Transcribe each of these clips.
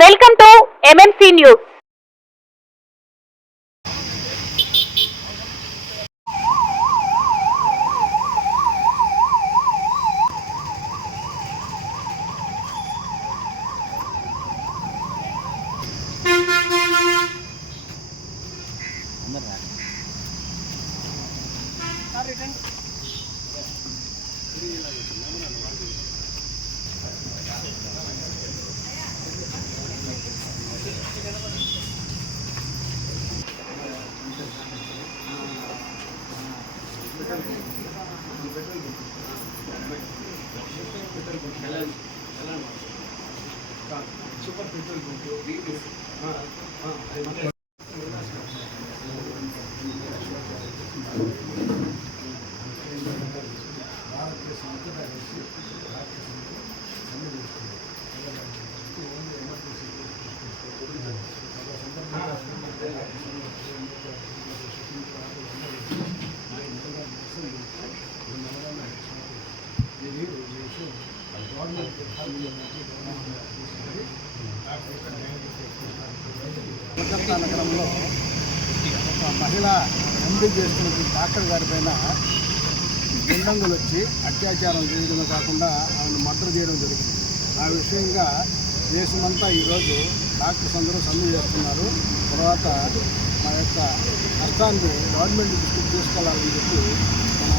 Welcome to MMC news. Super petrol Calcutta నగరంలో ఒక మహిళ ఎంపీ చేస్తున్న డాక్టర్ గారి పైన గుండంగులు వచ్చి అత్యాచారం చేయడమే కాకుండా ఆమెను మర్డర్ చేయడం జరిగింది. ఆ విషయంగా దేశమంతా ఈరోజు డాక్టర్స్ అందరూ సమ్మె చేస్తున్నారు. తర్వాత మా యొక్క కష్టాన్ని గవర్నమెంట్ దృష్టికి తీసుకెళ్లాలని చెప్పి మన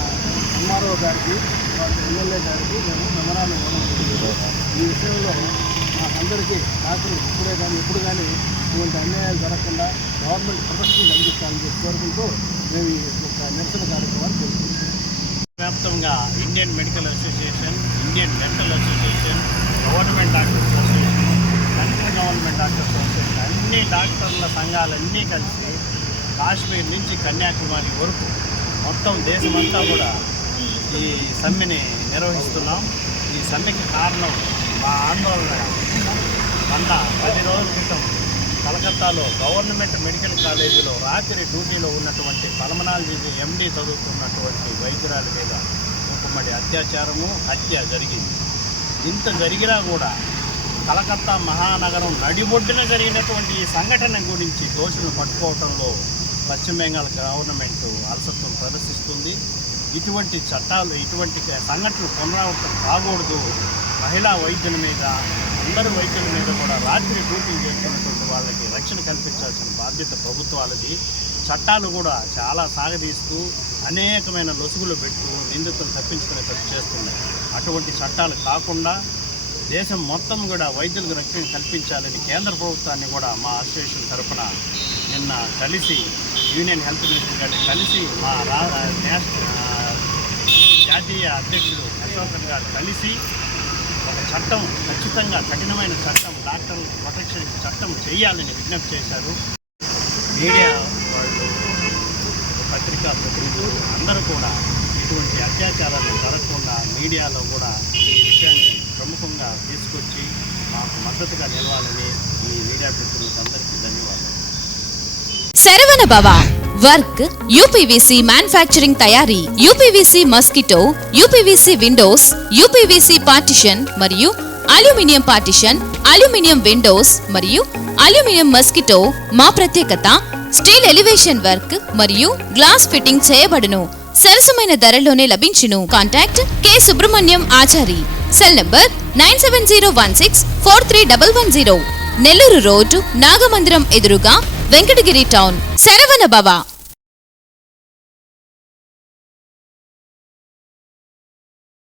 ఎంఆర్ఓ గారికి ఎమ్మెల్యే గారికి మేము మెమరాండం ఇవ్వడం జరిగింది. ఈ విషయంలో మాకందరికీ డాక్టర్లు ఇప్పుడే కానీ ఎప్పుడు కానీ ఇటువంటి అన్యాయాలు జరగకుండా గవర్నమెంట్ ప్రొటెక్షన్ కలిగిస్తామని చెప్పి కోరుకుంటూ మేము ఈ యొక్క నిరసన కార్యక్రమాన్ని తెలుసుకుంటున్నాం. వ్యాప్తంగా Indian medical association, Indian dental association, government doctors association, central government doctors association అన్ని డాక్టర్ల సంఘాలన్నీ కలిసి కాశ్మీర్ నుంచి కన్యాకుమారి వరకు మొత్తం దేశమంతా కూడా ఈ సమ్మెని నిర్వహిస్తున్నాం. ఈ సమ్మెకి కారణం మా ఆందోళన 10 రోజుల క్రితం కలకత్తాలో గవర్నమెంట్ మెడికల్ కాలేజీలో రాత్రి డ్యూటీలో ఉన్నటువంటి పల్మనాలజీ ఎండీ చదువుతున్నటువంటి వైద్యురాల మీద మూకుమ్మడి అత్యాచారము, హత్య జరిగింది. ఇంత జరిగినా కూడా కలకత్తా మహానగరం నడిబొడ్డున జరిగినటువంటి ఈ సంఘటన గురించి దోషులను పట్టుకోవడంలో పశ్చిమ బెంగాల్ గవర్నమెంట్ అలసత్వం ప్రదర్శిస్తుంది. ఇటువంటి చట్టాలు, ఇటువంటి సంఘటనలు పునరావృతం కాకూడదు. మహిళా వైద్యుల మీద, అందరు వైద్యుల మీద కూడా రాత్రి డ్యూటీ చేస్తున్నటువంటి వాళ్ళకి రక్షణ కల్పించాల్సిన బాధ్యత ప్రభుత్వాలది. చట్టాలు కూడా చాలా సాగదీస్తూ అనేకమైన లొసుగులు పెట్టు నిందితులు తప్పించుకునేటట్టు చేస్తున్నాయి. అటువంటి చట్టాలు కాకుండా దేశం మొత్తం కూడా వైద్యులకు రక్షణ కల్పించాలని కేంద్ర ప్రభుత్వాన్ని కూడా మా అసోసియేషన్ తరఫున నిన్న కలిసి యూనియన్ హెల్త్ మినిస్టర్ గారిని కలిసి మా జాతీయ అధ్యక్షుడు అశోకన్ గారు కలిసి ఒక చట్టం, ఖచ్చితంగా కఠినమైన చట్టం, డాక్టర్ల ప్రొటెక్షన్ చట్టం చేయాలని విజ్ఞప్తి చేశారు. మీడియా వాళ్ళు, పత్రికా ప్రతినిధులు అందరూ కూడా ఇటువంటి అత్యాచారాలు జరగకుండా మీడియాలో కూడా ఈ విషయాన్ని ప్రముఖంగా తీసుకొచ్చి మాకు మద్దతుగా నిలవాలని ఈ మీడియా ప్రతినిధులందరికీ ధన్యవాదాలు. శరవణ భవ వర్క్ యూపీవీసీ మ్యానుఫ్యాక్చరింగ్ తయారీ, UPVC mosquito, UPVC Windows, UPVC partition మరియు అల్యూమినియం పార్టిషన్, అల్యూమినియం విండోస్ మరియు అల్యూమినియం మస్కిటో. మా ప్రత్యేకత స్టీల్ ఎలివేషన్ వర్క్ మరియు గ్లాస్ ఫిట్టింగ్ చేయబడును. సరసమైన ధరలోనే లభించును. Contact K Subrahmanyam Achari. Cell number 9706431110. Nellore road, Nagamandiram ఎదురుగా, వెంకటగిరి టౌన్. శరవణ భవ.